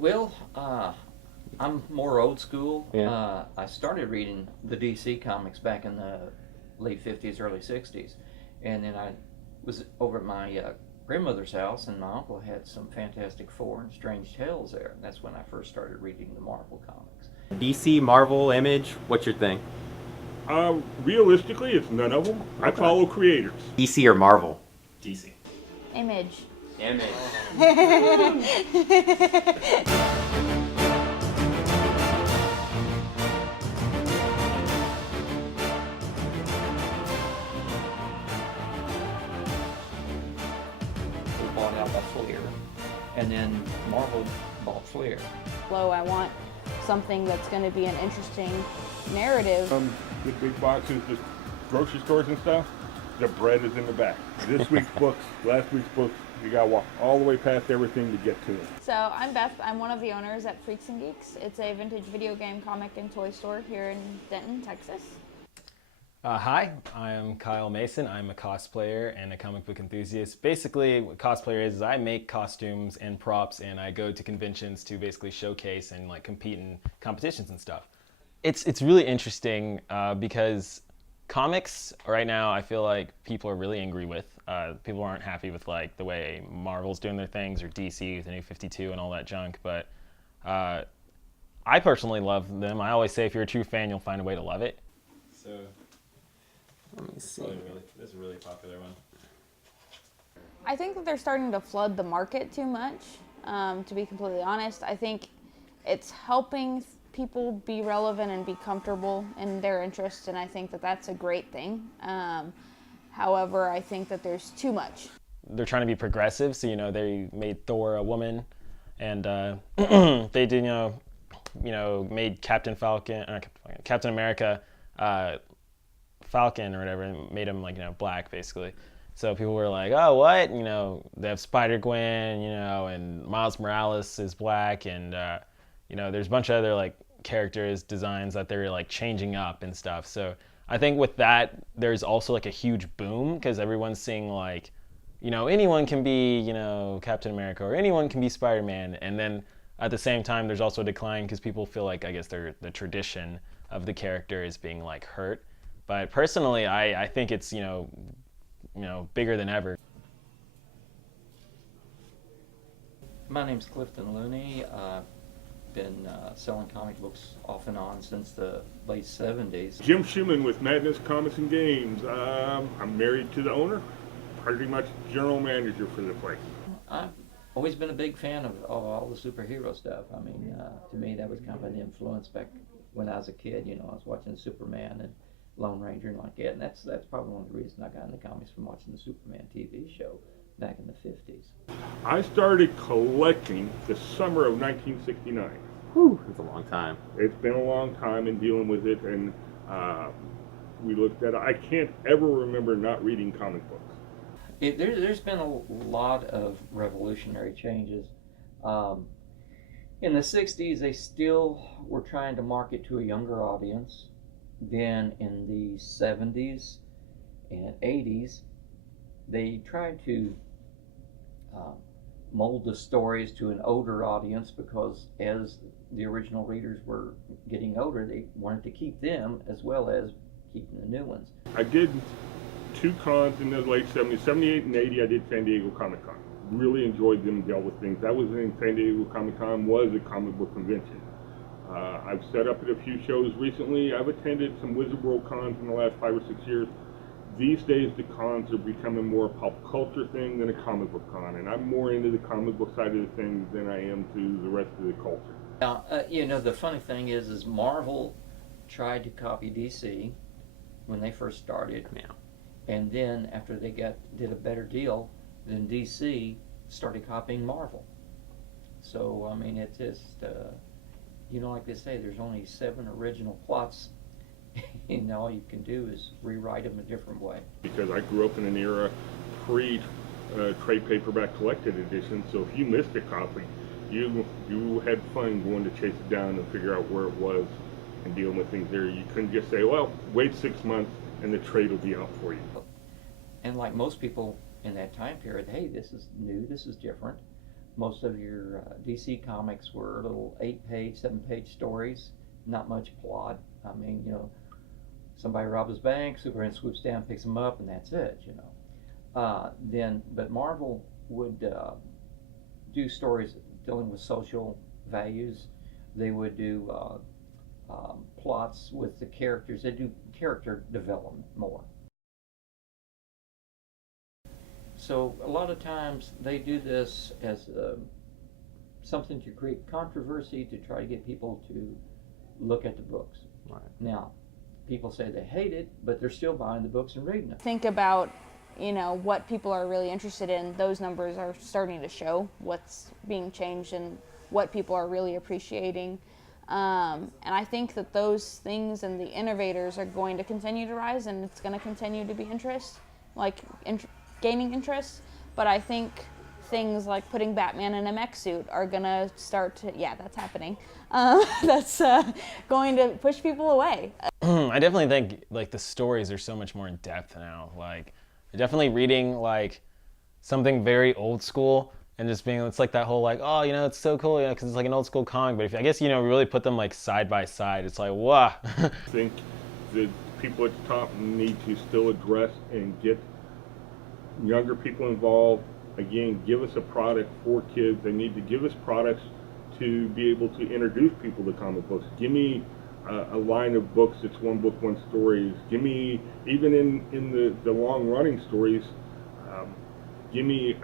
Well, I'm more old school. Yeah. I started reading the DC comics back in the late 50s, early 60s. And then I was over at my grandmother's house, and my uncle had some Fantastic Four and Strange Tales there. And that's when I first started reading the Marvel comics. DC, Marvel, Image, what's your thing? Realistically, it's none of them. I Okay. follow creators. DC or Marvel? DC. Image. Image. Was bought out by Flair. And then Marvel bought Flair. Low, I want something that's going to be an interesting narrative. The big boxes, just grocery stores and stuff, the bread is in the back. This week's books, last week's books, you gotta walk all the way past everything to get to it. So I'm Beth. I'm one of the owners at Freaks and Geeks. It's a vintage video game, comic, and toy store here in Denton, Texas. Hi, I'm Kyle Mason. I'm a cosplayer and a comic book enthusiast. Basically, what cosplayer is I make costumes and props, and I go to conventions to basically showcase and like compete in competitions and stuff. It's really interesting because comics right now I feel like people are really angry with. People aren't happy with like the way Marvel's doing their things or DC with the new 52 and all that junk. But I personally love them. I always say if you're a true fan, you'll find a way to love it. So. Let me see. This is a really popular one. I think that they're starting to flood the market too much, to be completely honest. I think it's helping people be relevant and be comfortable in their interests, and I think that that's a great thing. However, I think that there's too much. They're trying to be progressive, so they made Thor a woman, and they did made Captain America Falcon or whatever, and made him black basically. So people were like, oh, what? They have Spider-Gwen, and Miles Morales is black, and there's a bunch of other characters designs that they're changing up and stuff. So I think with that, there's also a huge boom because everyone's seeing anyone can be Captain America or anyone can be Spider-Man, and then at the same time there's also a decline because people feel like I guess the tradition of the character is being hurt. But personally, I think it's bigger than ever. My name's Clifton Looney. I've been selling comic books off and on since the late 70s. Jim Schumann with Madness Comics and Games. I'm married to the owner, pretty much general manager for the place. I've always been a big fan of all the superhero stuff. I mean, to me that was kind of an influence back when I was a kid. I was watching Superman and Lone Ranger and like that, and that's probably one of the reasons I got into comics from watching the Superman TV show back in the 50s. I started collecting the summer of 1969. Whew, that's a long time. It's been a long time in dealing with it, and we looked at it. I can't ever remember not reading comic books. There's been a lot of revolutionary changes. In the 60s, they still were trying to market to a younger audience. Then in the 70s and 80s, they tried to mold the stories to an older audience because as the original readers were getting older, they wanted to keep them as well as keeping the new ones. I did 2 cons in the late 70s, 78 and 80. I did San Diego Comic Con. Really enjoyed them, dealt with things. That was in San Diego Comic Con, was a comic book convention. I've set up at a few shows recently. I've attended some Wizard World cons in the last 5 or 6 years. These days, the cons are becoming more a pop culture thing than a comic book con, and I'm more into the comic book side of the things than I am to the rest of the culture. Now, the funny thing is Marvel tried to copy DC when they first started, and then after they did a better deal, then DC started copying Marvel. So I mean, it's just. Like they say, there's only 7 original plots, and all you can do is rewrite them a different way. Because I grew up in an era pre-trade paperback collected edition, so if you missed a copy, you had fun going to chase it down and figure out where it was and dealing with things there. You couldn't just say, well, wait 6 months and the trade will be out for you. And like most people in that time period, hey, this is new, this is different. most of your DC comics were little 8-page, 7-page stories, not much plot. I mean, you know, somebody robs his bank, Superman swoops down, picks him up, and that's it, you know. But Marvel would do stories dealing with social values. They would do plots with the characters. They do character development more. So a lot of times they do this as something to create controversy, to try to get people to look at the books. Right. Now, people say they hate it, but they're still buying the books and reading them. Think about, you know, what people are really interested in. Those numbers are starting to show what's being changed and what people are really appreciating. And I think that those things and the innovators are going to continue to rise, and it's going to continue to be gaining interest. But I think things like putting Batman in a mech suit are going to start to, yeah, that's happening. That's going to push people away. I definitely think like the stories are so much more in depth now. Like, definitely reading like something very old school and just being, it's like that whole like, oh, you know, it's so cool, you know, because it's like an old school comic. But if I guess, you know, really put them like side by side, it's like, wow. I think that people at the top need to still address and get younger people involved. Again, give us a product for kids. They need to give us products to be able to introduce people to comic books. Give me a line of books that's one book, one stories. Give me, even in the long running stories, give me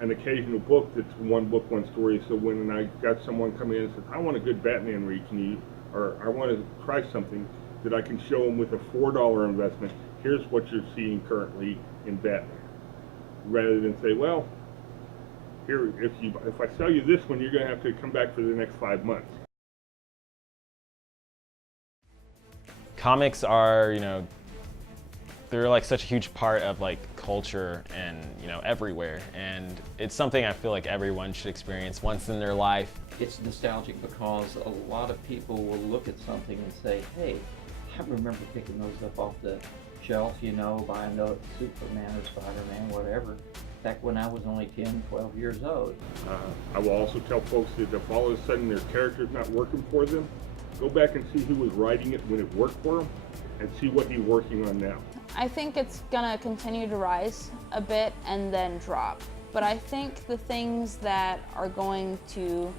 an occasional book that's one book, one story. So when I got someone come in and says, I want a good Batman read, or I want to try something, that I can show them with a $4 investment, here's what you're seeing currently in Batman. Rather than say, well, here, if I sell you this one, you're going to have to come back for the next 5 months. Comics are, you know, they're like such a huge part of like culture and, you know, everywhere. And it's something I feel like everyone should experience once in their life. It's nostalgic because a lot of people will look at something and say, hey, I remember picking those up off the shelf, you know, buying the Superman or Spider-Man, whatever, back when I was only 10, 12 years old. I will also tell folks that if all of a sudden their character's not working for them, go back and see who was writing it when it worked for him and see what he's working on now. I think it's gonna continue to rise a bit and then drop. But I think the things that are going to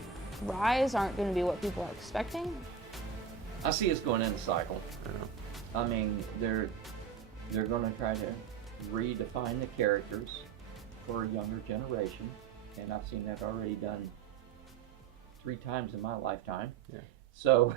rise aren't gonna be what people are expecting. I see us going in a cycle. I mean, they're going to try to redefine the characters for a younger generation, and I've seen that already done 3 times in my lifetime. Yeah. So